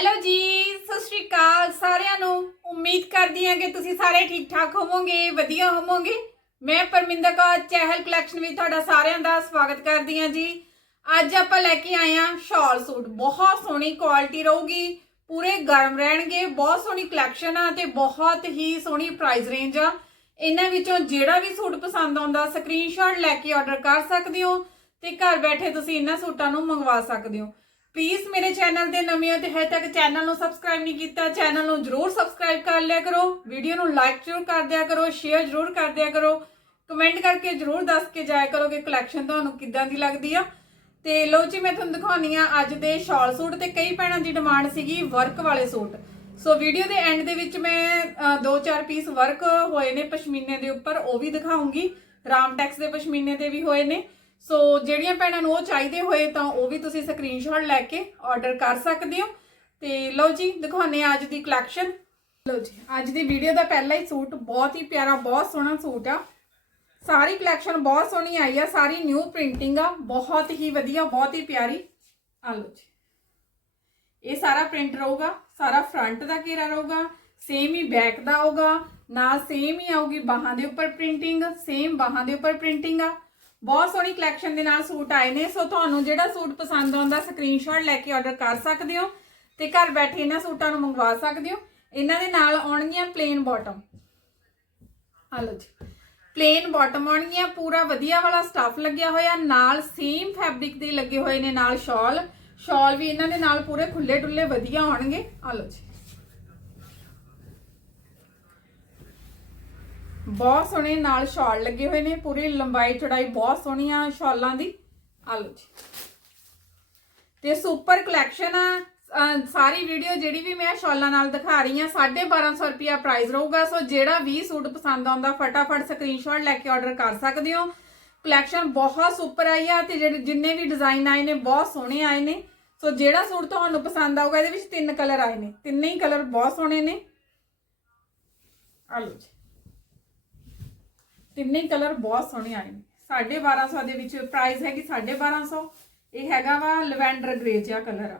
Hello ਜੀ, ਸਤਿ ਸ਼੍ਰੀ ਅਕਾਲ ਸਾਰਿਆਂ ਨੂੰ। ਉਮੀਦ ਕਰਦੀ ਹਾਂ ਕਿ ਤੁਸੀਂ ਸਾਰੇ ਠੀਕ ਠਾਕ ਹੋਵੋਗੇ, ਵਧੀਆ ਹੋਵੋਗੇ। ਮੈਂ ਪਰਮਿੰਦਰ ਕੌਰ, ਚਹਿਲ ਕਲੈਕਸ਼ਨ ਵਿੱਚ ਤੁਹਾਡਾ ਸਾਰਿਆਂ ਦਾ ਸਵਾਗਤ ਕਰਦੀ ਹਾਂ ਜੀ। ਅੱਜ ਆਪਾਂ ਲੈ ਕੇ ਆਏ ਹਾਂ ਸ਼ਾਲ ਸੂਟ। ਬਹੁਤ ਸੋਹਣੀ ਕੁਆਲਿਟੀ ਰਹੂਗੀ, ਪੂਰੇ ਗਰਮ ਰਹਿਣਗੇ, ਬਹੁਤ ਸੋਹਣੀ ਕਲੈਕਸ਼ਨ ਆ ਤੇ ਬਹੁਤ ਹੀ ਸੋਹਣੀ ਪ੍ਰਾਈਸ ਰੇਂਜ ਆ। ਇਹਨਾਂ ਵਿੱਚੋਂ ਜਿਹੜਾ ਵੀ ਸੂਟ ਪਸੰਦ ਆਉਂਦਾ ਸਕਰੀਨਸ਼ਾਟ ਲੈ ਕੇ ਆਰਡਰ ਕਰ ਸਕਦੇ ਹੋ ਤੇ ਘਰ ਬੈਠੇ ਤੁਸੀਂ ਇਹਨਾਂ ਸੂਟਾਂ ਨੂੰ ਮੰਗਵਾ ਸਕਦੇ ਹੋ। ਪਲੀਜ਼ ਮੇਰੇ ਚੈਨਲ ਦੇ ਨਵੇਂ ਹੋ ਤੇ ਹਜੇ ਤੱਕ ਚੈਨਲ ਨੂੰ ਸਬਸਕ੍ਰਾਈਬ ਨਹੀਂ ਕੀਤਾ ਚੈਨਲ ਨੂੰ ਜਰੂਰ ਸਬਸਕ੍ਰਾਈਬ ਕਰ ਲਿਆ ਕਰੋ ਵੀਡੀਓ ਨੂੰ ਲਾਈਕ ਜਰੂਰ ਕਰ ਦਿਆ ਕਰੋ ਸ਼ੇਅਰ ਜਰੂਰ ਕਰ ਦਿਆ ਕਰੋ ਕਮੈਂਟ ਕਰਕੇ ਜਰੂਰ ਦੱਸ ਕੇ ਜਾਇਆ ਕਰੋ ਕਿ ਕਲੈਕਸ਼ਨ ਤੁਹਾਨੂੰ ਕਿੱਦਾਂ ਦੀ ਲੱਗਦੀ ਆ। ਤੇ ਲੋ ਜੀ, ਮੈਂ ਤੁਹਾਨੂੰ ਦਿਖਾਉਣੀ ਆ ਅੱਜ ਦੇ ਸ਼ਾਲ ਸੂਟ ਤੇ ਕਈ ਭੈਣਾਂ ਦੀ ਡਿਮਾਂਡ ਸੀਗੀ ਵਰਕ ਵਾਲੇ ਸੂਟ। ਸੋ ਵੀਡੀਓ ਦੇ ਐਂਡ ਦੇ ਵਿੱਚ ਮੈਂ ਦੋ ਚਾਰ ਪੀਸ ਵਰਕ ਹੋਏ ਨੇ ਪਸ਼ਮੀਨੇ ਦੇ ਉੱਪਰ, ਉਹ ਵੀ ਦਿਖਾਉਂਗੀ। ਰਾਮਟੈਕਸ ਦੇ ਪਸ਼ਮੀਨੇ ਦੇ ਵੀ ਹੋਏ ਨੇ। ਸੋ ਜਿਹੜੀਆਂ ਭੈਣਾਂ ਨੂੰ ਉਹ ਚਾਹੀਦੇ ਹੋਏ ਤਾਂ ਉਹ ਵੀ ਤੁਸੀਂ ਸਕਰੀਨਸ਼ਾਟ ਲੈ ਕੇ ਆਰਡਰ ਕਰ ਸਕਦੇ ਹੋ। ਤੇ ਲਓ ਜੀ, ਦਿਖਾਉਂਦੇ ਆ ਅੱਜ ਦੀ ਕਲੈਕਸ਼ਨ ਲਓ ਜੀ, ਅੱਜ ਦੀ ਵੀਡੀਓ ਦਾ ਪਹਿਲਾ ਹੀ ਸੂਟ ਬਹੁਤ ਹੀ ਪਿਆਰਾ, ਬਹੁਤ ਸੋਹਣਾ ਸੂਟ ਆ। ਸਾਰੀ ਕਲੈਕਸ਼ਨ ਬਹੁਤ ਸੋਹਣੀ ਆਈ ਆ, ਸਾਰੀ ਨਿਊ ਪ੍ਰਿੰਟਿੰਗ ਆ, ਬਹੁਤ ਹੀ ਵਧੀਆ, ਬਹੁਤ ਹੀ ਪਿਆਰੀ। ਆ ਲਓ ਜੀ। ਇਹ ਸਾਰਾ ਪ੍ਰਿੰਟ ਰਹੂਗਾ, ਸਾਰਾ ਫਰੰਟ ਦਾ ਘੇਰਾ ਰਹੂਗਾ ਸੇਮ ਹੀ ਬੈਕ ਦਾ ਆਊਗਾ, ਨਾਲ ਸੇਮ ਹੀ ਆਊਗੀ ਬਾਹਾਂ ਦੇ ਉੱਪਰ ਪ੍ਰਿੰਟਿੰਗ ਸੇਮ ਬਾਹਾਂ ਦੇ ਉੱਪਰ ਪ੍ਰਿੰਟਿੰਗ ਆ। ਬਹੁਤ ਸੋਹਣੀ ਕਲੈਕਸ਼ਨ ਦੇ ਨਾਲ ਸੂਟ ਆਏ ਨੇ, ਸੋ ਤੁਹਾਨੂੰ ਜਿਹੜਾ ਸੂਟ ਪਸੰਦ ਆਉਂਦਾ ਸਕਰੀਨਸ਼ਾਟ ਲੈ ਕੇ ਆਰਡਰ ਕਰ ਸਕਦੇ ਹੋ ਤੇ ਘਰ ਬੈਠੇ ਇਹਨਾਂ ਸੂਟਾਂ ਨੂੰ ਮੰਗਵਾ ਸਕਦੇ ਹੋ। ਇਹਨਾਂ ਦੇ ਨਾਲ ਆਉਣਗੀਆਂ ਪਲੇਨ ਬਾਟਮ ਆ ਲਓ ਜੀ। ਪਲੇਨ ਬਾਟਮ ਆਉਣਗੀਆਂ, ਪੂਰਾ ਵਧੀਆ ਵਾਲਾ ਸਟਫ ਲੱਗਿਆ ਹੋਇਆ, ਨਾਲ ਸੇਮ ਫੈਬਰਿਕ ਦੇ ਲੱਗੇ ਹੋਏ ਨੇ ਨਾਲ ਸ਼ਾਲ ਸ਼ਾਲ ਵੀ ਇਹਨਾਂ ਦੇ ਨਾਲ ਪੂਰੇ ਖੁੱਲੇ ਡੁੱਲੇ ਵਧੀਆ ਆਉਣਗੇ। ਆ ਲਓ ਜੀ। ਬਹੁਤ ਸੋਹਣੇ, ਨਾਲ ਸ਼ਾਲ ਲੱਗੇ ਹੋਏ ਨੇ, ਪੂਰੀ ਲੰਬਾਈ ਚੜਾਈ ਬਹੁਤ ਸੋਹਣੀ ਆ ਸ਼ਾਲਾਂ ਦੀ। ਆ ਲਓ ਜੀ। ਤੇ ਸੁਪਰ ਕਲੈਕਸ਼ਨ ਆ ਸਾਰੀ ਵੀਡੀਓ ਜਿਹੜੀ ਵੀ ਮੈਂ ਸ਼ਾਲਾਂ ਨਾਲ ਦਿਖਾ ਰਹੀ ਆ 1250 ਰੁਪਿਆ ਪ੍ਰਾਈਸ ਰਹੂਗਾ, ਸੋ ਜਿਹੜਾ ਵੀ ਸੂਟ ਪਸੰਦ ਆਉਂਦਾ, ਫਟਾਫਟ ਸਕਰੀਨਸ਼ਾਟ ਲੈ ਕੇ ਆਰਡਰ ਕਰ ਸਕਦੇ ਹੋ। ਕਲੈਕਸ਼ਨ ਬਹੁਤ ਸੁਪਰ ਆਈ ਆ, ਤੇ ਜਿਹੜੇ ਜਿੰਨੇ ਵੀ ਡਿਜ਼ਾਈਨ ਆਏ ਨੇ, ਬਹੁਤ ਸੋਹਣੇ ਆਏ ਨੇ। ਸੋ ਜਿਹੜਾ ਸੂਟ ਤੁਹਾਨੂੰ ਪਸੰਦ ਆਊਗਾ, ਇਹਦੇ ਵਿੱਚ ਤਿੰਨ ਕਲਰ ਆਏ ਨੇ। ਤਿੰਨੇ ਹੀ ਕਲਰ ਬਹੁਤ ਸੋਹਣੇ ਨੇ। ਆ ਲਓ ਜੀ। ਤਿੰਨੇ ਕਲਰ ਬਹੁਤ ਸੋਹਣੇ ਆਏ ਨੇ। 1250 ਦੇ ਵਿੱਚ ਪ੍ਰਾਈਸ ਹੈਗੀ 1250 ਇਹ ਹੈਗਾ ਵਾ ਲਵੈਂਡਰ ਗ੍ਰੇ ਜਿਹਾ ਕਲਰ। ਆ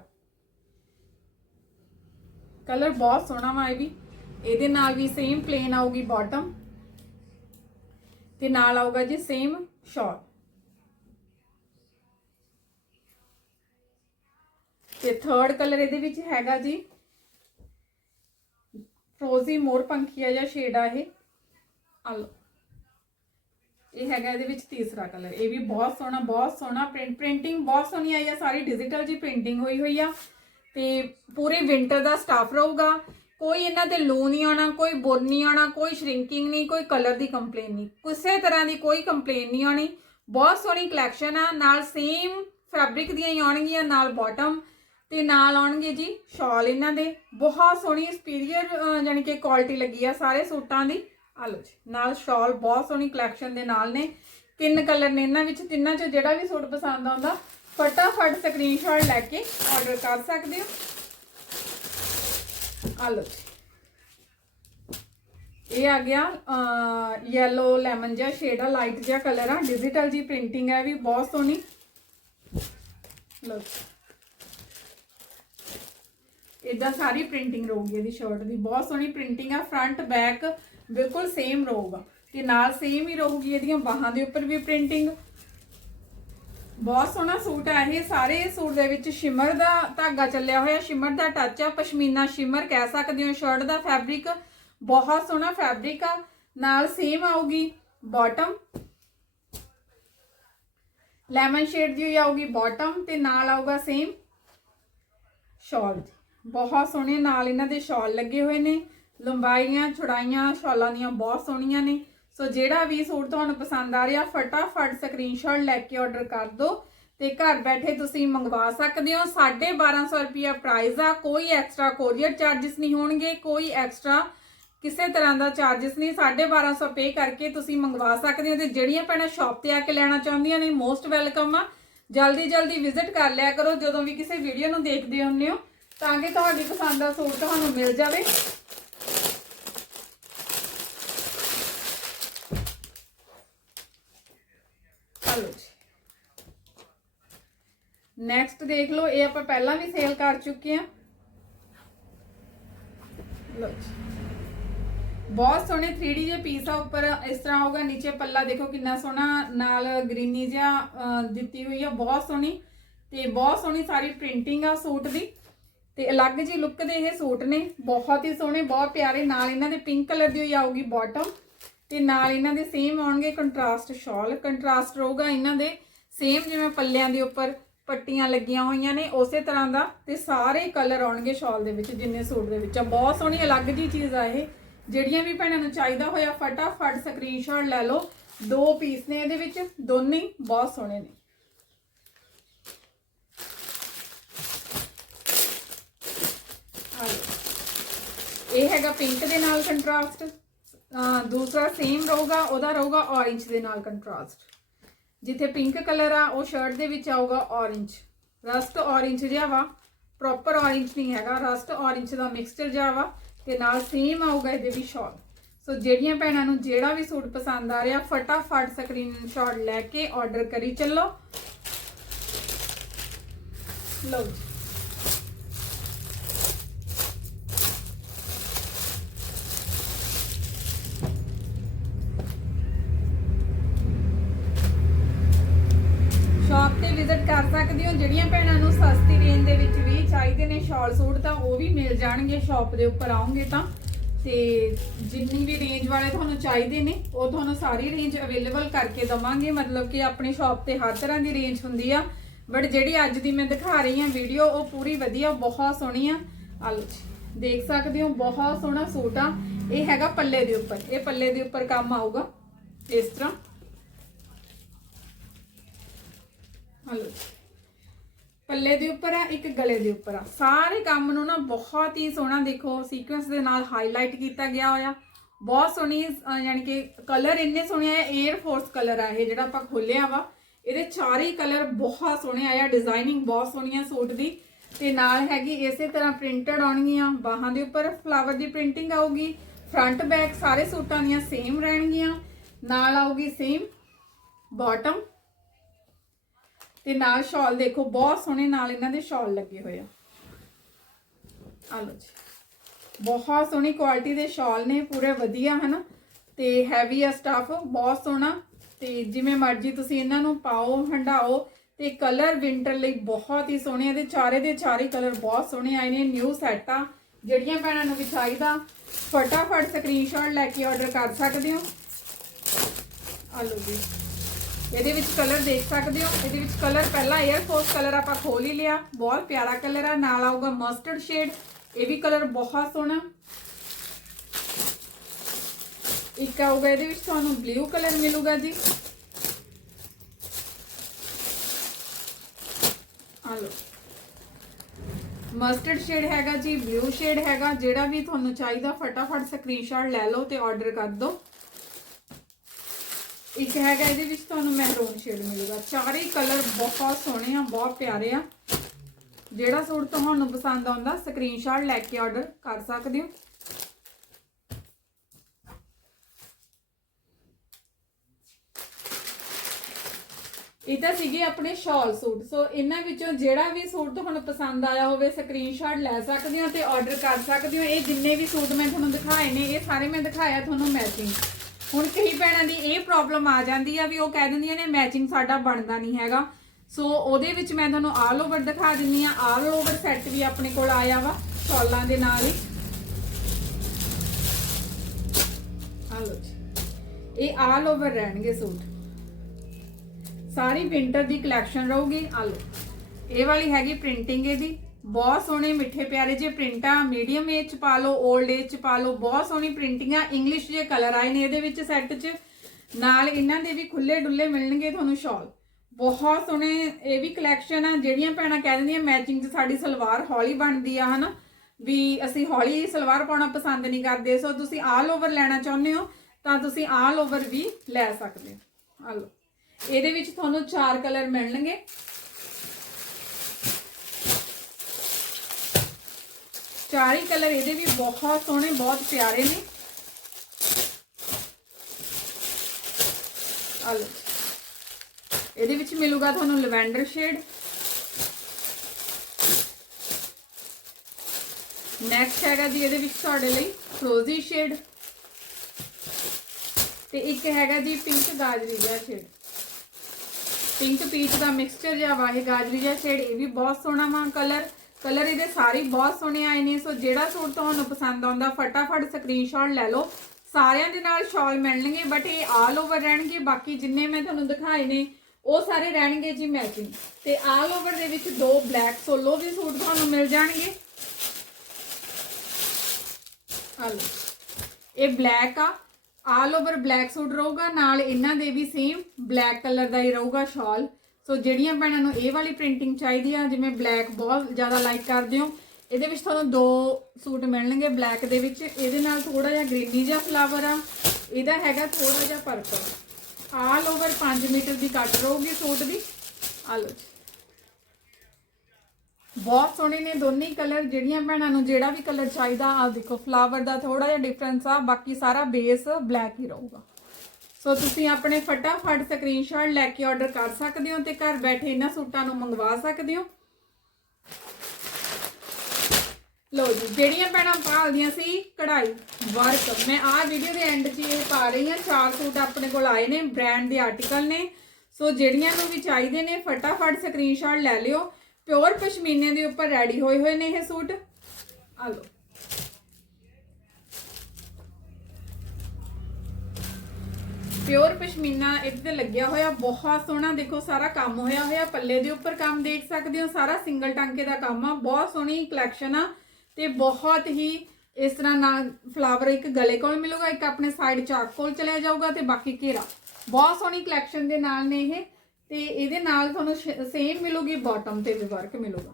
ਕਲਰ ਬਹੁਤ ਸੋਹਣਾ ਵਾ ਇਹ ਵੀ। ਇਹਦੇ ਨਾਲ ਵੀ ਸੇਮ ਪਲੇਨ ਆਊਗੀ ਬਾਟਮ ਤੇ ਨਾਲ ਆਊਗਾ ਜੀ ਸੇਮ ਸ਼ਾਲ ਤੇ ਥਰਡ ਕਲਰ ਇਹਦੇ ਵਿੱਚ ਹੈਗਾ ਜੀ ਫਰੋਜ਼ੀ ਮੋਰ ਪੰਖੀਆ ਜਿਹਾ ਸ਼ੇਡ ਆ ਇਹ। ਆ ਲਓ। ਇਹ ਹੈਗਾ ਇਹਦੇ ਵਿੱਚ ਤੀਸਰਾ ਕਲਰ। ਇਹ ਵੀ ਬਹੁਤ ਸੋਹਣਾ ਬਹੁਤ ਸੋਹਣਾ ਪ੍ਰਿੰਟ ਪ੍ਰਿੰਟਿੰਗ ਬਹੁਤ ਸੋਹਣੀ ਆਈ ਆ, ਸਾਰੀ ਡਿਜੀਟਲ ਜੀ ਪ੍ਰਿੰਟਿੰਗ ਹੋਈ ਹੋਈ ਆ। ਤੇ ਪੂਰੇ ਵਿੰਟਰ ਦਾ ਸਟਾਫ ਰਹੂਗਾ। ਕੋਈ ਇਹਨਾਂ ਤੇ ਲੂ ਨਹੀਂ ਆਉਣਾ, ਕੋਈ ਬੁਰ ਨਹੀਂ ਆਉਣਾ, ਕੋਈ ਸ਼ਰਿੰਕਿੰਗ ਨਹੀਂ, ਕੋਈ ਕਲਰ ਦੀ ਕੰਪਲੇਨ ਨਹੀਂ। ਕਿਸੇ ਤਰ੍ਹਾਂ ਦੀ ਕੋਈ ਕੰਪਲੇਨ ਨਹੀਂ ਆਉਣੀ। ਬਹੁਤ ਸੋਹਣੀ ਕਲੈਕਸ਼ਨ ਆ, ਨਾਲ ਸੇਮ ਫੈਬਰਿਕ ਦੀਆਂ ਹੀ ਆਉਣਗੀਆਂ, ਨਾਲ ਬਾਟਮ ਤੇ ਨਾਲ ਆਉਣਗੇ ਜੀ ਸ਼ਾਲ ਇਹਨਾਂ ਦੇ। ਬਹੁਤ ਸੋਹਣੀ ਸੁਪੀਰੀਅਰ ਯਾਨੀ ਕਿ ਕੁਆਲਿਟੀ ਲੱਗੀ ਆ ਸਾਰੇ ਸੂਟਾਂ ਦੀ। ਆ ਲਓ ਜੀ, ਨਾਲ ਸ਼ਾਲ ਬਹੁਤ ਸੋਹਣੀ ਕਲੈਕਸ਼ਨ ਦੇ ਨਾਲ ਨੇ। ਤਿੰਨ ਕਲਰ ਨੇ ਇਹਨਾਂ ਵਿੱਚ, ਤਿੰਨਾਂ ਚੋਂ ਜਿਹੜਾ ਵੀ ਸੂਟ ਪਸੰਦ ਆਉਂਦਾ, ਫਟਾਫਟ ਸਕਰੀਨਸ਼ਾਟ ਲੈ ਕੇ ਆਰਡਰ ਕਰ ਸਕਦੇ ਹੋ। ਆ ਲਓ ਇਹ ਆ ਗਿਆ ਯੈਲੋ ਲੈਮਨ ਜਿਹਾ ਸ਼ੇਡ ਆ ਲਾਈਟ ਜਿਹਾ ਕਲਰ ਆ। ਡਿਜੀਟਲ ਜੀ ਪ੍ਰਿੰਟਿੰਗ ਹੈ ਵੀ ਬਹੁਤ ਸੋਹਣੀ। ਲਓ ਇਦਾਂ ਸਾਰੀ ਪ੍ਰਿੰਟਿੰਗ ਰਹੂਗੀ ਇਹਦੀ ਸ਼ਰਟ ਦੀ। ਬਹੁਤ ਸੋਹਣੀ ਪ੍ਰਿੰਟਿੰਗ ਆ ਫਰੰਟ ਬੈਕ ਬਿਲਕੁਲ ਸੇਮ ਰਹੂਗਾ। ਤੇ ਨਾਲ ਸੇਮ ਹੀ ਰਹੂਗੀ ਇਹਦੀਆਂ ਬਾਹਾਂ ਦੇ ਉੱਪਰ ਵੀ ਪ੍ਰਿੰਟਿੰਗ ਬਹੁਤ ਸੋਹਣਾ ਸੂਟ ਆ ਇਹ। ਸਾਰੇ ਸੂਟ ਦੇ ਵਿੱਚ ਸ਼ਿਮਰ ਦਾ ਧਾਗਾ ਚੱਲਿਆ ਹੋਇਆ। ਸ਼ਿਮਰ ਦਾ ਟੱਚ ਆ, ਪਸ਼ਮੀਨਾ ਸ਼ਿਮਰ ਕਹਿ ਸਕਦੇ ਹੋ। ਸ਼ਰਟ ਦਾ ਫੈਬਰਿਕ ਬਹੁਤ ਸੋਹਣਾ ਫੈਬਰਿਕ ਆ। ਨਾਲ ਸੇਮ ਆਊਗੀ ਬਾਟਮ ਲੈਮਨ ਸ਼ੇਡ ਦੀ ਹੋਈ ਆਊਗੀ ਬਾਟਮ ਤੇ ਨਾਲ ਆਊਗਾ ਸੇਮ ਸ਼ਾਲ ਬਹੁਤ ਸੋਹਣੇ ਨਾਲ ਇਹਨਾਂ ਦੇ ਸ਼ਾਲ ਲੱਗੇ ਹੋਏ ਨੇ। ਲੰਬਾਈਆਂ ਛੁੜਾਈਆਂ ਸ਼ਾਲਾਂ ਦੀਆਂ ਬਹੁਤ ਸੋਹਣੀਆਂ ਨੇ। ਸੋ ਜਿਹੜਾ ਵੀ ਸੂਟ ਤੁਹਾਨੂੰ ਪਸੰਦ ਆ ਰਿਹਾ, ਫਟਾਫਟ ਸਕਰੀਨਸ਼ਾਟ ਲੈ ਕੇ ਆਰਡਰ ਕਰ ਦਿਓ ਤੇ ਘਰ ਬੈਠੇ ਤੁਸੀਂ ਮੰਗਵਾ ਸਕਦੇ ਹੋ। 1250 ਰੁਪਿਆ ਪ੍ਰਾਈਜ਼ ਆ। ਕੋਈ ਐਕਸਟਰਾ ਕੋਰੀਅਰ ਚਾਰजेस ਨਹੀਂ ਹੋਣਗੇ, ਕੋਈ ਐਕਸਟਰਾ ਕਿਸੇ ਤਰ੍ਹਾਂ ਦਾ ਚਾਰजेस ਨਹੀਂ। 1250 ਪੇ ਕਰਕੇ ਤੁਸੀਂ ਮੰਗਵਾ ਸਕਦੇ ਹੋ ਤੇ ਜਿਹੜੀਆਂ ਪੈਣਾ ਸ਼ਾਪ ਤੇ ਆ ਕੇ ਲੈਣਾ ਚਾਹੁੰਦੀਆਂ ਨੇ ਮੋਸਟ ਵੈਲਕਮ ਆ। ਜਲਦੀ ਜਲਦੀ ਵਿਜ਼ਿਟ ਕਰ ਲਿਆ ਕਰੋ। ਜਦੋਂ ਵੀ ਕਿਸੇ ਵੀਡੀਓ ਨੂੰ ਦੇਖਦੇ ਹੁੰਦੇ ਹੋ, ਤਾਂ ਕਿ ਤੁਹਾਡੀ ਪਸੰਦ ਦਾ ਸੂਟ ਤੁਹਾਨੂੰ ਮਿਲ ਜਾਵੇ। ਨੈਕਸਟ ਦੇਖ ਲਓ, ਇਹ ਆਪਾਂ ਪਹਿਲਾਂ ਵੀ ਸੇਲ ਕਰ ਚੁੱਕੇ ਆ ਲਓ ਬਹੁਤ ਸੋਹਣੇ 3D ਜੇ ਪੀਸ ਆ ਉੱਪਰ ਇਸ ਤਰ੍ਹਾਂ ਹੋਗਾ ਨੀਚੇ ਪੱਲਾ ਦੇਖੋ ਕਿੰਨਾ ਸੋਹਣਾ, ਨਾਲ ਗ੍ਰੀਨੀ ਜਿਹਾ ਦਿੱਤੀ ਹੋਈ ਆ, ਬਹੁਤ ਸੋਹਣੀ। ਤੇ ਬਹੁਤ ਸੋਹਣੀ ਸਾਰੀ ਪ੍ਰਿੰਟਿੰਗ ਆ ਸੂਟ ਦੀ। ਤੇ ਅਲੱਗ ਜੀ ਲੁੱਕ ਦੇ ਇਹ ਸੂਟ ਨੇ, ਬਹੁਤ ਹੀ ਸੋਹਣੇ, ਬਹੁਤ ਪਿਆਰੇ। ਨਾਲ ਇਹਨਾਂ ਦੇ ਪਿੰਕ ਕਲਰ ਦੀ ਹੋਈ ਆਊਗੀ ਬਾਟਮ ਤੇ ਨਾਲ ਇਹਨਾਂ ਦੇ ਸੇਮ ਆਉਣਗੇ ਕੰਟਰਾਸਟ ਸ਼ਾਲ ਕੰਟਰਾਸਟ ਰਹੂਗਾ ਇਹਨਾਂ ਦੇ। ਸੇਮ ਜਿਵੇਂ ਪੱਲਿਆਂ ਦੇ ਉੱਪਰ। ਪੱਟੀਆਂ ਲੱਗੀਆਂ ਹੋਈਆਂ ਨੇ ਉਸੇ ਤਰ੍ਹਾਂ ਦਾ ਤੇ ਸਾਰੇ ਕਲਰ ਆਉਣਗੇ ਸ਼ਾਲ ਦੇ ਵਿੱਚ, ਜਿੰਨੇ ਸੂਟ ਦੇ ਵਿੱਚ। ਆ ਬਹੁਤ ਸੋਹਣੀ ਅਲੱਗ ਜੀ ਚੀਜ਼ ਆ ਇਹ। ਜਿਹੜੀਆਂ ਵੀ ਭੈਣਾਂ ਨੂੰ ਚਾਹੀਦਾ ਹੋਇਆ ਫਟਾਫਟ ਸਕਰੀਨਸ਼ਾਟ ਲੈ ਲਓ। ਦੋ ਪੀਸ ਨੇ ਇਹਦੇ ਵਿੱਚ, ਦੋਨੇ ਬਹੁਤ ਸੋਹਣੇ ਨੇ। ਇਹ ਹੈਗਾ ਪਿੰਕ ਦੇ ਨਾਲ ਕੰਟਰਾਸਟ ਦੂਸਰਾ ਸੇਮ ਰਹੂਗਾ, ਉਹਦਾ ਰਹੂਗਾ orange ਦੇ ਨਾਲ ਕੰਟਰਾਸਟ ਜਿੱਥੇ ਪਿੰਕ ਕਲਰ ਆ, ਉਹ ਸ਼ਰਟ ਦੇ ਵਿੱਚ ਆਊਗਾ orange ਰਸਟ orange ਜਿਹਾ ਵਾ। ਪ੍ਰੋਪਰ orange ਨਹੀਂ ਹੈਗਾ। ਰਸਟ orange ਦਾ ਮਿਕਸਚਰ ਜਿਹਾ ਵਾ ਤੇ ਨਾਲ ਸੇਮ ਆਊਗਾ ਇਹਦੇ ਵੀ ਸ਼ਾਲ ਸੋ ਜਿਹੜੀਆਂ ਭੈਣਾਂ ਨੂੰ ਜਿਹੜਾ ਵੀ ਸੂਟ ਪਸੰਦ ਆ ਰਿਹਾ, ਫਟਾਫਟ ਸਕਰੀਨਸ਼ਾਟ ਲੈ ਕੇ ਆਰਡਰ ਕਰੀ ਚੱਲੋ। ਲਓ ਸ਼ਾਲ ਸੂਟ ਤਾਂ ਉਹ ਵੀ ਮਿਲ ਜਾਣਗੇ ਸ਼ਾਪ ਦੇ ਉੱਪਰ ਆਉਂਗੇ ਤਾਂ। ਤੇ ਜਿੰਨੀ ਵੀ ਰੇਂਜ ਵਾਲੇ ਤੁਹਾਨੂੰ ਚਾਹੀਦੇ ਨੇ, ਉਹ ਤੁਹਾਨੂੰ ਸਾਰੀ ਰੇਂਜ ਅਵੇਲੇਬਲ ਕਰਕੇ ਦਵਾਂਗੇ। ਮਤਲਬ ਕਿ ਆਪਣੀ ਸ਼ਾਪ ਤੇ ਹਰ ਤਰ੍ਹਾਂ ਦੀ ਰੇਂਜ ਹੁੰਦੀ ਆ। ਬਟ ਜਿਹੜੀ ਅੱਜ ਦੀ ਮੈਂ ਦਿਖਾ ਰਹੀ ਹਾਂ ਵੀਡੀਓ ਉਹ ਪੂਰੀ ਵਧੀਆ, ਬਹੁਤ ਸੋਹਣੀ ਆ। ਆ ਦੇਖ ਸਕਦੇ ਹੋ, ਬਹੁਤ ਸੋਹਣਾ ਸੂਟ ਆ। ਇਹ ਹੈਗਾ ਪੱਲੇ ਦੇ ਉੱਪਰ। ਇਹ ਪੱਲੇ ਦੇ ਉੱਪਰ ਕੰਮ ਆਊਗਾ, ਇਸ ਤਰ੍ਹਾਂ। ਹਲੋ ਪੱਲੇ ਦੇ ਉੱਪਰ ਆ, ਇੱਕ ਗਲੇ ਦੇ ਉੱਪਰ ਆ। ਸਾਰੇ ਕੰਮ ਨੂੰ ਨਾ ਬਹੁਤ ਹੀ ਸੋਹਣਾ ਦੇਖੋ ਸੀਕੁਐਂਸ ਦੇ ਨਾਲ ਹਾਈਲਾਈਟ ਕੀਤਾ ਗਿਆ ਹੋਇਆ। ਬਹੁਤ ਸੋਹਣੀ ਯਾਨੀ ਕਿ ਕਲਰ ਇੰਨੇ ਸੋਹਣੇ ਆ 에ਅਰ ਫੋਰਸ ਕਲਰ ਆ ਇਹ ਜਿਹੜਾ ਆਪਾਂ ਖੋਲਿਆ ਵਾ। ਇਹਦੇ ਚਾਰੇ ਕਲਰ ਬਹੁਤ ਸੋਹਣੇ ਆਇਆ ਡਿਜ਼ਾਈਨਿੰਗ ਬਹੁਤ ਸੋਹਣੀ ਆ ਸੂਟ ਦੀ। ਤੇ ਨਾਲ ਹੈਗੀ ਇਸੇ ਤਰ੍ਹਾਂ ਪ੍ਰਿੰਟਡ ਆਉਣਗੀਆਂ, ਬਾਹਾਂ ਦੇ ਉੱਪਰ ਫਲਾਵਰ ਦੀ ਪ੍ਰਿੰਟਿੰਗ ਆਊਗੀ। ਫਰੰਟ ਬੈਕ ਸਾਰੇ ਸੂਟਾਂ ਦੀਆਂ ਸੇਮ ਰਹਿਣਗੀਆਂ। ਨਾਲ ਆਊਗੀ ਸੇਮ ਬਾਟਮ ਤੇ ਨਾਲ ਸ਼ਾਲ ਦੇਖੋ, ਬਹੁਤ ਸੋਹਣੇ ਨਾਲ ਇਹਨਾਂ ਦੇ ਸ਼ਾਲ ਲੱਗੇ ਹੋਏ ਆ। ਆ ਲਓ ਜੀ। ਬਹੁਤ ਸੋਹਣੀ ਕੁਆਲਿਟੀ ਦੇ ਸ਼ਾਲ ਨੇ, ਪੂਰੇ ਵਧੀਆ, ਹਨ? ਤੇ ਹੈਵੀ ਆ ਸਟਫ ਬਹੁਤ ਸੋਹਣਾ। ਤੇ ਜਿਵੇਂ ਮਰਜ਼ੀ ਤੁਸੀਂ ਇਹਨਾਂ ਨੂੰ ਪਾਓ, ਹੰਡਾਓ, ਤੇ ਕਲਰ ਵਿੰਟਰ ਲਈ ਬਹੁਤ ਹੀ ਸੋਹਣੇ ਆ। ਤੇ ਚਾਰੇ ਦੇ ਚਾਰੇ ਕਲਰ ਬਹੁਤ ਸੋਹਣੇ ਆਏ ਨੇ ਨਿਊ ਸੈੱਟ ਆ। ਜਿਹੜੀਆਂ ਭੈਣਾਂ ਨੂੰ ਵੀ ਚਾਹੀਦਾ, ਫਟਾਫਟ ਸਕਰੀਨਸ਼ਾਟ ਲੈ ਕੇ ਆਰਡਰ ਕਰ ਸਕਦੇ ਹੋ। ਆ ਲਓ ਜੀ। ਇਹਦੇ ਵਿੱਚ ਕਲਰ ਦੇਖ ਸਕਦੇ ਹੋ। ਇਹਦੇ ਵਿੱਚ ਕਲਰ ਪਹਿਲਾ 에ਅਰ ਫੋਰਸ ਕਲਰ ਆਪਾਂ ਖੋਲ ਹੀ ਲਿਆ। ਬਹੁਤ ਪਿਆਰਾ ਕਲਰ ਆ। ਨਾਲ ਆਊਗਾ ਮਸਟਰਡ ਸ਼ੇਡ ਇਹ ਵੀ ਕਲਰ ਬਹੁਤ ਸੋਹਣਾ। ਇੱਕ ਆਊਗਾ ਇਹਦੇ ਵਿੱਚ ਤੁਹਾਨੂੰ ਬਲੂ ਕਲਰ ਮਿਲੂਗਾ ਜੀ। ਆ ਲਓ। ਮਸਟਰਡ ਸ਼ੇਡ ਹੈਗਾ ਜੀ ਬਲੂ ਸ਼ੇਡ ਹੈਗਾ। ਜਿਹੜਾ ਵੀ ਤੁਹਾਨੂੰ ਚਾਹੀਦਾ, ਫਟਾਫਟ ਸਕਰੀਨਸ਼ਾਟ ਲੈ ਲਓ ਤੇ ਆਰਡਰ ਕਰ ਦਿਓ। ਇੱਕ ਹੈਗਾ ਇਹਦੇ ਵਿੱਚ ਤੁਹਾਨੂੰ ਮੈਰੂਨ ਸ਼ੇਡ ਮਿਲੂਗਾ। ਚਾਰੇ ਕਲਰ ਬਹੁਤ ਸੋਹਣੇ ਆ, ਬਹੁਤ ਪਿਆਰੇ ਆ। ਜਿਹੜਾ ਸੂਟ ਤੁਹਾਨੂੰ ਪਸੰਦ ਆਉਂਦਾ ਸਕਰੀਨਸ਼ਾਟ ਲੈ ਕੇ ਆਰਡਰ ਕਰ ਸਕਦੇ ਹੋ। ਇਹ ਤਾਂ ਸੀਗੇ ਆਪਣੇ ਸ਼ਾਲ ਸੂਟ। ਸੋ ਇਹਨਾਂ ਵਿੱਚੋਂ ਜਿਹੜਾ ਵੀ ਸੂਟ ਤੁਹਾਨੂੰ ਪਸੰਦ ਆਇਆ ਹੋਵੇ ਸਕਰੀਨਸ਼ਾਟ ਲੈ ਸਕਦੇ ਹੋ ਤੇ ਆਰਡਰ ਕਰ ਸਕਦੇ ਹੋ। ਇਹ ਜਿੰਨੇ ਵੀ ਸੂਟ ਮੈਂ ਤੁਹਾਨੂੰ ਦਿਖਾਏ ਨੇ, ਇਹ ਸਾਰੇ ਮੈਂ ਦਿਖਾਇਆ ਤੁਹਾਨੂੰ ਮੈਚਿੰਗ ਹੁਣ ਕਈ ਭੈਣਾਂ ਦੀ ਇਹ ਪ੍ਰੋਬਲਮ ਆ ਜਾਂਦੀ ਆ ਵੀ ਉਹ ਕਹਿ ਦਿੰਦੀਆਂ ਨੇ ਮੈਚਿੰਗ ਸਾਡਾ ਬਣਦਾ ਨਹੀਂ ਹੈਗਾ। ਸੋ ਉਹਦੇ ਵਿੱਚ ਮੈਂ ਤੁਹਾਨੂੰ ਆਲ ਓਵਰ ਦਿਖਾ ਦਿੰਨੀ ਆ। ਆਲ ਓਵਰ ਸੈੱਟ ਵੀ ਆਪਣੇ ਕੋਲ ਆਇਆ ਵਾ ਸ਼ਾਲਾਂ ਦੇ ਨਾਲ ਹੀ। ਆ ਲਓ ਜੀ। ਇਹ ਆਲ ਓਵਰ ਰਹਿਣਗੇ ਸੂਟ। ਸਾਰੀ ਵਿੰਟਰ ਦੀ ਕਲੈਕਸ਼ਨ ਰਹੂਗੀ। ਆ ਲਓ। ਇਹ ਵਾਲੀ ਹੈਗੀ ਪ੍ਰਿੰਟਿੰਗ ਇਹਦੀ। ਬਹੁਤ ਸੋਹਣੇ ਮਿੱਠੇ ਪਿਆਰੇ ਜੇ ਪ੍ਰਿੰਟਾਂ ਮੀਡੀਅਮ ਏਜ ਚ ਪਾ ਲਓ 올ਡ ਏਜ ਚ ਪਾ ਲਓ, ਬਹੁਤ ਸੋਹਣੀ ਪ੍ਰਿੰਟਿੰਗਾਂ ਇੰਗਲਿਸ਼ ਜੇ ਕਲਰ ਆਏ ਨੇ ਇਹਦੇ ਵਿੱਚ ਸੈੱਟ 'ਚ, ਨਾਲ ਇਹਨਾਂ ਦੇ ਵੀ ਖੁੱਲੇ ਡੁੱਲੇ ਮਿਲਣਗੇ ਤੁਹਾਨੂੰ ਸ਼ਾਲ ਬਹੁਤ ਸੋਹਣੇ ਇਹ ਵੀ ਕਲੈਕਸ਼ਨ ਆ, ਜਿਹੜੀਆਂ ਭੈਣਾਂ ਕਹਿ ਦਿੰਦੀਆਂ ਮੈਚਿੰਗ 'ਚ ਸਾਡੀ ਸਲਵਾਰ ਹੌਲੀ ਬਣਦੀ ਆ, ਹਨਾ? ਵੀ ਅਸੀਂ ਹੌਲੀ ਸਲਵਾਰ ਪਾਉਣਾ ਪਸੰਦ ਨਹੀਂ ਕਰਦੇ ਸੋ ਤੁਸੀਂ ਆਲ ਓਵਰ ਲੈਣਾ ਚਾਹੁੰਦੇ ਹੋ, ਤਾਂ ਤੁਸੀਂ ਆਲ ਓਵਰ ਵੀ ਲੈ ਸਕਦੇ ਹੋ। ਆ ਲਓ। ਇਹਦੇ ਵਿੱਚ ਤੁਹਾਨੂੰ ਚਾਰ ਕਲਰ ਮਿਲਣਗੇ। ਚਾਰ ਕਲਰ ਇਹਦੇ ਵੀ ਬਹੁਤ ਸੋਹਣੇ, ਬਹੁਤ ਪਿਆਰੇ ਨੇ। ਆ ਇਹਦੇ ਵਿੱਚ ਮਿਲੂਗਾ ਤੁਹਾਨੂੰ ਲਵੈਂਡਰ ਸ਼ੇਡ। ਨੈਕਸਟ ਹੈਗਾ ਜੀ ਇਹਦੇ ਵਿੱਚ ਤੁਹਾਡੇ ਲਈ ਫਰੋਜ਼ੀ ਸ਼ੇਡ ਤੇ ਇੱਕ ਹੈਗਾ ਜੀ ਪਿੰਕ ਗਾਜਰੀ ਜਿਹਾ ਸ਼ੇਡ ਪਿੰਕ ਪੀਚ ਦਾ ਮਿਕਸਚਰ ਜਾਂ ਵਾਹੇ ਗਾਜਰੀ ਜਿਹਾ ਸ਼ੇਡ ਇਹ ਵੀ ਬਹੁਤ ਸੋਹਣਾ ਵਾ ਕਲਰ ਕਲਰ ਇਹਦੇ ਸਾਰੇ ਬਹੁਤ ਸੋਹਣੇ ਆਏ ਨੇ, ਸੋ ਜਿਹੜਾ ਸੂਟ ਤੁਹਾਨੂੰ ਪਸੰਦ ਆਉਂਦਾ, ਫਟਾਫਟ ਸਕਰੀਨਸ਼ਾਟ ਲੈ ਲਓ। ਸਾਰਿਆਂ ਦੇ ਨਾਲ ਸ਼ਾਲ ਮਿਲਣਗੇ ਬਟ ਇਹ ਆਲ ਓਵਰ ਰਹਿਣਗੇ, ਬਾਕੀ ਜਿੰਨੇ ਮੈਂ ਤੁਹਾਨੂੰ ਦਿਖਾਏ ਨੇ, ਉਹ ਸਾਰੇ ਰਹਿਣਗੇ ਜੀ ਮੈਚਿੰਗ ਤੇ ਆਲ ਓਵਰ ਦੇ ਵਿੱਚ ਦੋ ਬਲੈਕ ਸੋਲੋ ਵੀ ਸੂਟ ਤੁਹਾਨੂੰ ਮਿਲ ਜਾਣਗੇ। ਆ ਇਹ ਬਲੈਕ ਆ। ਆਲ ਓਵਰ ਬਲੈਕ ਸੂਟ ਰਹੂਗਾ, ਨਾਲ ਇਹਨਾਂ ਦੇ ਵੀ ਸੇਮ ਬਲੈਕ ਕਲਰ ਦਾ ਹੀ ਰਹੂਗਾ ਸ਼ਾਲ। ਸੋ ਜਿਹੜੀਆਂ ਭੈਣਾਂ ਨੂੰ ਇਹ ਵਾਲੀ ਪ੍ਰਿੰਟਿੰਗ ਚਾਹੀਦੀ ਆ, ਜਿਵੇਂ ਬਲੈਕ ਬਹੁਤ ਜ਼ਿਆਦਾ ਲਾਈਕ ਕਰਦੇ ਹੋ, ਇਹਦੇ ਵਿੱਚ ਤੁਹਾਨੂੰ ਦੋ ਸੂਟ ਮਿਲਣਗੇ ਬਲੈਕ ਦੇ ਵਿੱਚ। ਇਹਦੇ ਨਾਲ ਥੋੜਾ ਜਿਹਾ ਗ੍ਰੀਨੀ ਜਿਹਾ ਫਲਾਵਰ ਆ। ਇਹਦਾ ਹੈਗਾ ਥੋੜਾ ਜਿਹਾ ਪਰਪਲ ਆਲ ਓਵਰ 5 ਮੀਟਰ ਦੀ ਕੱਟ ਰਹੂਗੀ ਸੂਟ ਦੀ। ਆ ਲਓ ਬਹੁਤ ਸੋਹਣੇ ਨੇ ਦੋਨੇ ਕਲਰ ਜਿਹੜੀਆਂ ਭੈਣਾਂ ਨੂੰ ਜਿਹੜਾ ਵੀ ਕਲਰ ਚਾਹੀਦਾ ਆ ਦੇਖੋ ਫਲਾਵਰ ਦਾ ਥੋੜਾ ਜਿਹਾ ਡਿਫਰੈਂਸ ਆ। ਬਾਕੀ ਸਾਰਾ ਬੇਸ ਬਲੈਕ ਹੀ ਰਹੂਗਾ। ਸੋ ਤੁਸੀਂ ਆਪਣੇ ਫਟਾਫਟ ਸਕਰੀਨਸ਼ਾਟ ਲੈ ਕੇ ਆਰਡਰ ਕਰ ਸਕਦੇ ਹੋ ਤੇ ਘਰ ਬੈਠੇ ਇਹਨਾਂ ਸੂਟਾਂ ਨੂੰ ਮੰਗਵਾ ਸਕਦੇ ਹੋ। ਲਓ ਜੀ, ਜਿਹੜੀਆਂ ਭੈਣਾਂ ਭਾਲਦੀਆਂ ਸੀ ਕਢਾਈ, ਵਰਕ। ਮੈਂ ਆਹ ਵੀਡੀਓ ਦੇ ਐਂਡ 'ਚ ਇਹ ਪਾ ਰਹੀ ਹਾਂ। ਚਾਰ ਸੂਟ ਆਪਣੇ ਕੋਲ ਆਏ ਨੇ ਬ੍ਰਾਂਡ ਦੇ ਆਰਟੀਕਲ ਨੇ। ਸੋ ਜਿਹੜੀਆਂ ਨੂੰ ਵੀ ਚਾਹੀਦੇ ਨੇ, ਫਟਾਫਟ ਸਕਰੀਨਸ਼ਾਟ ਲੈ ਲਿਓ। ਪਿਓਰ ਪਸ਼ਮੀਨੇ ਦੇ ਉੱਪਰ ਰੈਡੀ ਹੋਏ ਹੋਏ ਨੇ ਇਹ ਸੂਟ। ਆ ਲਓ। ਪਿਓਰ ਪਸ਼ਮੀਨਾ ਇਹਦੇ ਤੇ ਲੱਗਿਆ ਹੋਇਆ, ਬਹੁਤ ਸੋਹਣਾ ਦੇਖੋ, ਸਾਰਾ ਕੰਮ ਹੋਇਆ ਹੋਇਆ, ਪੱਲੇ ਦੇ ਉੱਪਰ ਕੰਮ ਦੇਖ ਸਕਦੇ ਹੋ, ਸਾਰਾ ਸਿੰਗਲ ਟਾਂਕੇ ਦਾ ਕੰਮ ਆ, ਬਹੁਤ ਸੋਹਣੀ ਕਲੈਕਸ਼ਨ ਆ, ਤੇ ਬਹੁਤ ਹੀ ਇਸ ਤਰ੍ਹਾਂ ਨਾਲ ਫਲਾਵਰ ਇੱਕ ਗਲੇ ਕੋਲ ਮਿਲੂਗਾ, ਇੱਕ ਆਪਣੇ ਸਾਈਡ ਚਾਕ ਕੋਲ ਚਲਿਆ ਜਾਊਗਾ, ਤੇ ਬਾਕੀ ਘੇਰਾ। ਬਹੁਤ ਸੋਹਣੀ ਕਲੈਕਸ਼ਨ ਦੇ ਨਾਲ ਨੇ ਇਹ, ਤੇ ਇਹਦੇ ਨਾਲ ਤੁਹਾਨੂੰ ਸੇਮ ਮਿਲੂਗੀ ਬਾਟਮ ਤੇ ਵੀ ਵਰਕ ਮਿਲੂਗਾ।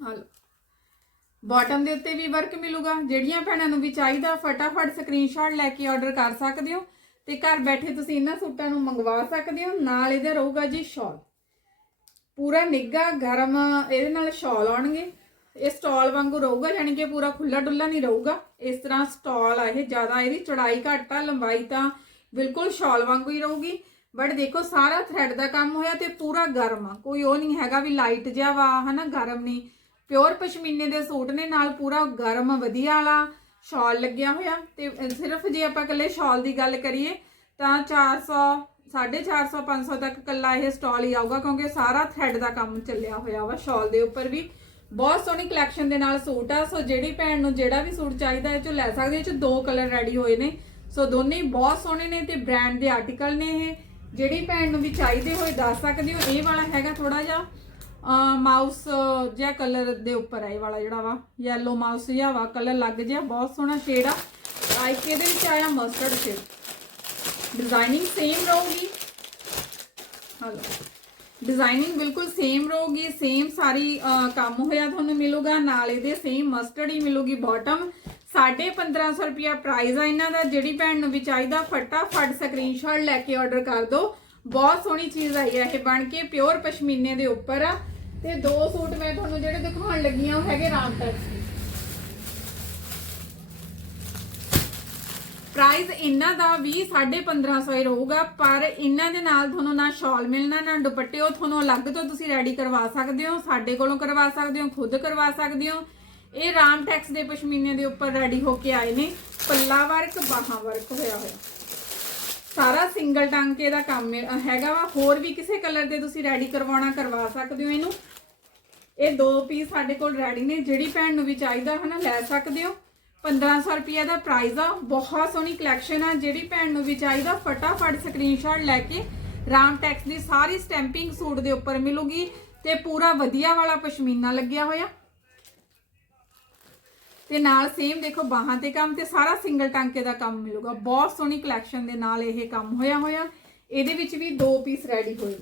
ਹਾਲ ਬਾਟਮ ਦੇ ਉੱਤੇ ਵੀ ਵਰਕ ਮਿਲੂਗਾ, ਜਿਹੜੀਆਂ ਭੈਣਾਂ ਨੂੰ ਵੀ ਚਾਹੀਦਾ, ਫਟਾਫਟ ਸਕਰੀਨਸ਼ਾਟ ਲੈ ਕੇ ਆਰਡਰ ਕਰ ਸਕਦੇ ਹੋ। ਤੇ ਘਰ ਬੈਠੇ ਤੁਸੀਂ ਇਹਨਾਂ ਸੂਟਾਂ ਨੂੰ ਮੰਗਵਾ ਸਕਦੇ ਹੋ। ਨਾਲ ਇਹਦਾ ਰਹੂਗਾ ਜੀ ਸ਼ਾਲ। ਪੂਰਾ ਨਿੱਘਾ, ਗਰਮ, ਇਹਦੇ ਨਾਲ ਸ਼ਾਲ ਆਉਣਗੇ। ਇਹ ਸਟਾਲ ਵਾਂਗੂ ਰਹੂਗਾ, ਯਾਨੀ ਕਿ ਪੂਰਾ ਖੁੱਲਾ ਡੁੱਲਾ ਨਹੀਂ ਰਹੂਗਾ। ਇਸ ਤਰ੍ਹਾਂ ਸਟਾਲ ਆ ਇਹ। ਜ਼ਿਆਦਾ ਇਹਦੀ ਚੌੜਾਈ ਘੱਟ ਆ, ਲੰਬਾਈ ਤਾਂ ਬਿਲਕੁਲ ਸ਼ਾਲ ਵਾਂਗੂ ਹੀ ਰਹੂਗੀ। ਬਟ ਦੇਖੋ, ਸਾਰਾ ਥ੍ਰੈਡ ਦਾ ਕੰਮ ਹੋਇਆ ਤੇ ਪੂਰਾ ਗਰਮ ਆ। ਕੋਈ ਉਹ ਨਹੀਂ ਹੈਗਾ ਵੀ ਲਾਈਟ ਜਿਹਾ ਵਾ, ਹਨਾ, ਗਰਮ ਨਹੀਂ। ਪਿਓਰ ਪਸ਼ਮੀਨੇ ਦੇ ਸੂਟ ਨੇ, ਨਾਲ ਪੂਰਾ ਗਰਮ, ਵਧੀਆ ਵਾਲਾ। ਸ਼ਾਲ ਲੱਗਿਆ ਹੋਇਆ ਤੇ ਸਿਰਫ ਜੇ ਆਪਾਂ ਇਕੱਲੇ ਸ਼ਾਲ ਦੀ ਗੱਲ ਕਰੀਏ ਤਾਂ 400 450 500 ਤੱਕ ਇਕੱਲਾ ਇਹ ਸਟਾਲ ਹੀ ਆਊਗਾ ਕਿਉਂਕਿ ਸਾਰਾ ਥ੍ਰੈਡ ਦਾ ਕੰਮ ਚੱਲਿਆ ਹੋਇਆ ਵਾ ਸ਼ਾਲ ਦੇ ਉੱਪਰ ਵੀ। ਬਹੁਤ ਸੋਹਣੀ ਕਲੈਕਸ਼ਨ ਦੇ ਨਾਲ ਸੂਟ ਆ, ਸੋ ਜਿਹੜੀ ਭੈਣ ਨੂੰ ਜਿਹੜਾ ਵੀ ਸੂਟ ਚਾਹੀਦਾ ਇਹ ਚੋਂ ਲੈ ਸਕਦੇ ਇਹ ਚ ਦੋ ਕਲਰ ਰੈਡੀ ਹੋਏ ਨੇ। ਸੋ ਦੋਨੇ ਬਹੁਤ ਸੋਹਣੇ ਨੇ ਤੇ ਬ੍ਰਾਂਡ ਦੇ ਆਰਟੀਕਲ ਨੇ ਇਹ। ਜਿਹੜੀ ਭੈਣ ਨੂੰ ਵੀ ਚਾਹੀਦੇ ਹੋਏ ਦੱਸ ਸਕਦੇ ਹੋ, ਇਹ ਵਾਲਾ ਹੈਗਾ ਥੋੜਾ ਜਿਹਾ। ਮਾਊਸ ਜਿਹਾ ਕਲਰ ਦੇ ਉੱਪਰ ਆਏ ਵਾਲਾ ਜਿਹੜਾ ਵਾ ਯੈਲੋ ਮਾਊਸ ਜਿਹਾ ਵਾ ਕਲਰ ਲੱਗ ਜਿਹਾ, ਬਹੁਤ ਸੋਹਣਾ ਸ਼ੇਡ ਆ। ਆਈਕ ਇਹਦੇ ਵਿੱਚ ਆਇਆ ਮਸਟਰਡ ਸ਼ੇਡ ਡਿਜ਼ਾਈਨਿੰਗ ਸੇਮ ਰਹੂਗੀ। ਹਲੋ। ਡਿਜ਼ਾਈਨਿੰਗ ਬਿਲਕੁਲ ਸੇਮ ਰਹੂਗੀ ਸੇਮ ਸਾਰੀ ਕੰਮ ਹੋਇਆ ਤੁਹਾਨੂੰ ਮਿਲੂਗਾ, ਨਾਲ ਇਹਦੇ ਸੇਮ ਮਸਟਰਡ ਹੀ ਮਿਲੂਗੀ ਬਾਟਮ 1550 ਰੁਪਿਆ ਪ੍ਰਾਈਸ ਆ ਇਹਨਾਂ ਦਾ, ਜਿਹੜੀ ਭੈਣ ਨੂੰ ਵੀ ਚਾਹੀਦਾ, ਫਟਾਫਟ ਸਕਰੀਨਸ਼ਾਟ ਲੈ ਕੇ ਆਰਡਰ ਕਰ ਦਿਓ। ਬਹੁਤ ਸੋਹਣੀ ਚੀਜ਼ ਆਈ ਹੈ ਇਹ ਬਣ ਕੇ ਪਿਓਰ ਪਸ਼ਮੀਨੇ ਦੇ ਉੱਪਰ ਆ। ਤੇ ਦੋ ਸੂਟ ਮੈਂ ਤੁਹਾਨੂੰ ਜਿਹੜੇ ਦਿਖਾਉਣ ਲੱਗੀ ਆ ਉਹ ਹੈਗੇ ਰਾਮ ਟੈਕਸ ਪ੍ਰਾਈਸ ਇਹਨਾਂ ਦਾ ਵੀ 1550 ਹੀ ਰਹੂਗਾ, ਪਰ ਇਹਨਾਂ ਦੇ ਨਾਲ ਤੁਹਾਨੂੰ ਨਾ ਸ਼ਾਲ ਮਿਲਣਾ, ਨਾ ਦੁਪੱਟੇ, ਉਹ ਤੁਹਾਨੂੰ ਅਲੱਗ ਤੋਂ ਤੁਸੀਂ ਰੈਡੀ ਕਰਵਾ ਸਕਦੇ ਹੋ, ਸਾਡੇ ਕੋਲੋਂ ਕਰਵਾ ਸਕਦੇ ਹੋ, ਖੁਦ ਕਰਵਾ ਸਕਦੇ ਹੋ। ਇਹ ਰਾਮ ਟੈਕਸ ਦੇ ਪਸ਼ਮੀਨੇ ਦੇ ਉੱਪਰ ਰੈਡੀ ਹੋ ਕੇ ਆਏ ਨੇ, ਪੱਲਾ ਵਰਕ, ਬਾਹਾਂ ਵਰਕ ਹੋਇਆ ਹੋਇਆ। ਸਾਰਾ ਸਿੰਗਲ ਟਾਂਕੇ ਦਾ ਕੰਮ ਹੈਗਾ ਵਾ, ਹੋਰ ਵੀ ਕਿਸੇ ਕਲਰ ਦੇ ਤੁਸੀਂ ਰੈਡੀ ਕਰਵਾਉਣਾ, ਕਰਵਾ ਸਕਦੇ ਹੋ ਇਹਨੂੰ। ਇਹ ਦੋ ਪੀਸ ਸਾਡੇ ਕੋਲ ਰੈਡੀ ਨੇ, ਜਿਹੜੀ ਭੈਣ ਨੂੰ ਵੀ ਚਾਹੀਦਾ ਹੈ ਲੈ ਸਕਦੇ ਹੋ। 1500 ਰੁਪਏ ਦਾ ਪ੍ਰਾਈਸ ਆ, ਬਹੁਤ ਸੋਹਣੀ ਕਲੈਕਸ਼ਨ ਆ, ਜਿਹੜੀ ਭੈਣ ਨੂੰ ਵੀ ਚਾਹੀਦਾ, ਫਟਾਫਟ ਸਕਰੀਨਸ਼ਾਟ ਲੈ ਕੇ ਰਾਮ ਟੈਕਸ ਦੀ ਸਾਰੀ ਸਟੈਂਪਿੰਗ ਸੂਟ ਦੇ ਉੱਪਰ ਮਿਲੂਗੀ ਤੇ ਪੂਰਾ ਵਧੀਆ ਵਾਲਾ ਪਸ਼ਮੀਨਾ ਲੱਗਿਆ ਹੋਇਆ। ਤੇ ਨਾਲ ਸੇਮ ਦੇਖੋ, ਬਾਹਾਂ ਤੇ ਕੰਮ ਤੇ ਸਾਰਾ ਸਿੰਗਲ ਟਾਂਕੇ ਦਾ ਕੰਮ ਮਿਲੂਗਾ। ਬਹੁਤ ਸੋਹਣੀ ਕਲੈਕਸ਼ਨ ਦੇ ਨਾਲ ਇਹ ਕੰਮ ਹੋਇਆ ਹੋਇਆ। ਇਹਦੇ ਵਿੱਚ ਵੀ ਦੋ ਪੀਸ ਰੈਡੀ ਹੋਏ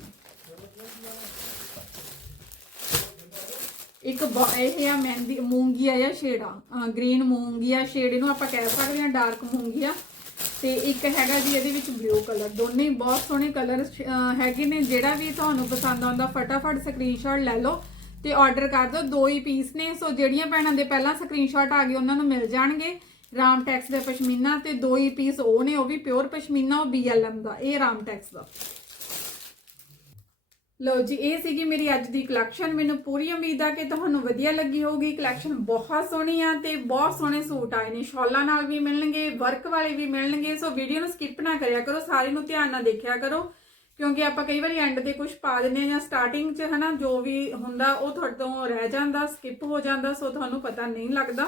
ਇੱਕ ਬ- ਇਹ ਆ ਮਹਿੰਦੀ, ਮੂੰਗੀਆ ਜਾਂ ਸ਼ੇਡ ਆ ਗ੍ਰੀਨ ਮੂੰਗੀਆ ਸ਼ੇਡ ਇਹਨੂੰ ਆਪਾਂ ਕਹਿ ਸਕਦੇ ਹਾਂ ਡਾਰਕ ਮੂੰਗੀਆ। ਤੇ ਇੱਕ ਹੈਗਾ ਜੀ ਇਹਦੇ ਵਿੱਚ ਬਲੂ ਕਲਰ ਦੋਨੇ ਹੀ ਬਹੁਤ ਸੋਹਣੇ ਕਲਰ ਹੈਗੇ ਨੇ। ਜਿਹੜਾ ਵੀ ਤੁਹਾਨੂੰ ਪਸੰਦ ਆਉਂਦਾ, ਫਟਾਫਟ ਸਕਰੀਨਸ਼ਾਟ ਲੈ ਲਓ ਤੇ ਆਰਡਰ ਕਰ ਦਿਓ। ਦੋ ਹੀ ਪੀਸ ਨੇ, ਸੋ ਜਿਹੜੀਆਂ ਭੈਣਾਂ ਦੇ ਪਹਿਲਾਂ ਸਕਰੀਨਸ਼ਾਟ ਆ ਗਏ, ਉਹਨਾਂ ਨੂੰ ਮਿਲ ਜਾਣਗੇ। ਰਾਮ ਟੈਕਸ ਦੇ ਪਸ਼ਮੀਨਾ ਤੇ ਦੋ ਹੀ ਪੀਸ ਉਹ ਨੇ, ਉਹ ਵੀ ਪਿਓਰ ਪਸ਼ਮੀਨਾ, ਉਹ BLM ਦਾ, ਇਹ ਰਾਮ ਟੈਕਸ ਦਾ। ਲਓ ਜੀ, ਇਹ ਸੀਗੀ ਮੇਰੀ ਅੱਜ ਦੀ ਕਲੈਕਸ਼ਨ ਮੈਨੂੰ ਪੂਰੀ ਉਮੀਦ ਆ ਕਿ ਤੁਹਾਨੂੰ ਵਧੀਆ ਲੱਗੀ ਹੋਊਗੀ। ਕਲੈਕਸ਼ਨ ਬਹੁਤ ਸੋਹਣੀ ਆ ਤੇ ਬਹੁਤ ਸੋਹਣੇ ਸੂਟ ਆਏ ਨੇ। ਸ਼ਾਲਾਂ ਨਾਲ ਵੀ ਮਿਲਣਗੇ ਵਰਕ ਵਾਲੇ ਵੀ ਮਿਲਣਗੇ। ਸੋ ਵੀਡੀਓ ਨੂੰ ਸਕਿਪ ਨਾ ਕਰਿਆ ਕਰੋ ਸਾਰੇ ਨੂੰ ਧਿਆਨ ਨਾਲ ਦੇਖਿਆ ਕਰੋ। ਕਿਉਂਕਿ ਆਪਾਂ ਕਈ ਵਾਰੀ ਐਂਡ ਤੇ ਕੁਝ ਪਾ ਦਿੰਦੇ ਆ ਜਾਂ ਸਟਾਰਟਿੰਗ 'ਚ ਹਨਾ, ਜੋ ਵੀ ਹੁੰਦਾ, ਉਹ ਤੁਹਾਡੇ ਤੋਂ ਰਹਿ ਜਾਂਦਾ ਸਕਿਪ ਹੋ ਜਾਂਦਾ, ਸੋ ਤੁਹਾਨੂੰ ਪਤਾ ਨਹੀਂ ਲੱਗਦਾ।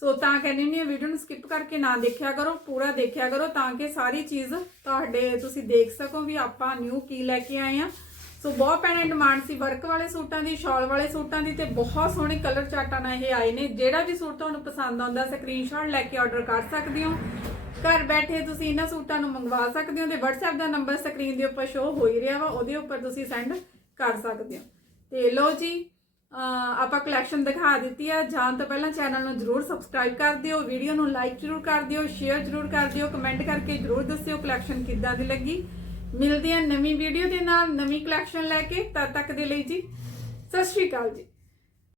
ਸੋ ਤਾਂ ਕਹਿੰਦੀ ਹੁੰਦੀ ਆ ਵੀਡੀਓ ਨੂੰ ਸਕਿਪ ਕਰਕੇ ਨਾ ਦੇਖਿਆ ਕਰੋ, ਪੂਰਾ ਦੇਖਿਆ ਕਰੋ ਤਾਂ ਕਿ ਸਾਰੀ ਚੀਜ਼ ਤੁਹਾਡੇ ਤੁਸੀਂ ਦੇਖ ਸਕੋ ਵੀ ਆਪਾਂ ਨਿਊ ਕੀ ਲੈ ਕੇ ਆਏ ਆ। ਸੋ ਬਹੁਤ ਪੈਣਾ ਡਿਮਾਂਡ ਸੀ। ਵਰਕ ਵਾਲੇ ਸੂਟਾਂ ਦੀ, ਸ਼ਾਲ ਵਾਲੇ ਸੂਟਾਂ ਦੀ ਤੇ ਬਹੁਤ ਸੋਹਣੇ ਕਲਰ ਚਾਟਾਂ ਨਾਲ ਇਹ ਆਏ ਨੇ। ਜਿਹੜਾ ਵੀ ਸੂਟ ਤੁਹਾਨੂੰ ਪਸੰਦ ਆਉਂਦਾ ਸਕਰੀਨਸ਼ਾਟ ਲੈ ਕੇ ਆਰਡਰ ਕਰ ਸਕਦੇ ਹੋ। ਘਰ ਬੈਠੇ ਤੁਸੀਂ ਇਹਨਾਂ ਸੂਟਾਂ ਨੂੰ ਮੰਗਵਾ ਸਕਦੇ ਹੋ ਤੇ WhatsApp ਦਾ ਨੰਬਰ ਸਕਰੀਨ ਦੇ ਉੱਪਰ ਸ਼ੋ ਹੋ ਹੀ ਰਿਹਾ ਵਾ, ਉਹਦੇ ਉੱਪਰ ਤੁਸੀਂ ਸੈਂਡ ਕਰ ਸਕਦੇ ਹੋ। ਤੇ ਲੋ ਜੀ ਆਪਾਂ ਕਲੈਕਸ਼ਨ ਦਿਖਾ ਦਿੱਤੀ ਆ। ਜਾਣ ਤੋਂ ਪਹਿਲਾਂ ਚੈਨਲ ਨੂੰ ਜਰੂਰ ਸਬਸਕ੍ਰਾਈਬ ਕਰ ਦਿਓ ਵੀਡੀਓ ਨੂੰ ਲਾਈਕ ਜਰੂਰ ਕਰ ਦਿਓ ਸ਼ੇਅਰ ਜਰੂਰ ਕਰ ਦਿਓ ਕਮੈਂਟ ਕਰਕੇ ਜਰੂਰ ਦੱਸਿਓ ਕਲੈਕਸ਼ਨ ਕਿੱਦਾਂ ਦੀ ਲੱਗੀ। ਮਿਲਦੇ ਆ ਨਵੀਂ ਵੀਡੀਓ ਦੇ ਨਾਲ, ਨਵੀਂ ਕਲੈਕਸ਼ਨ ਲੈ ਕੇ, ਤਦ ਤੱਕ ਦੇ ਲਈ ਜੀ, ਸਤਿ ਸ਼੍ਰੀ ਅਕਾਲ ਜੀ।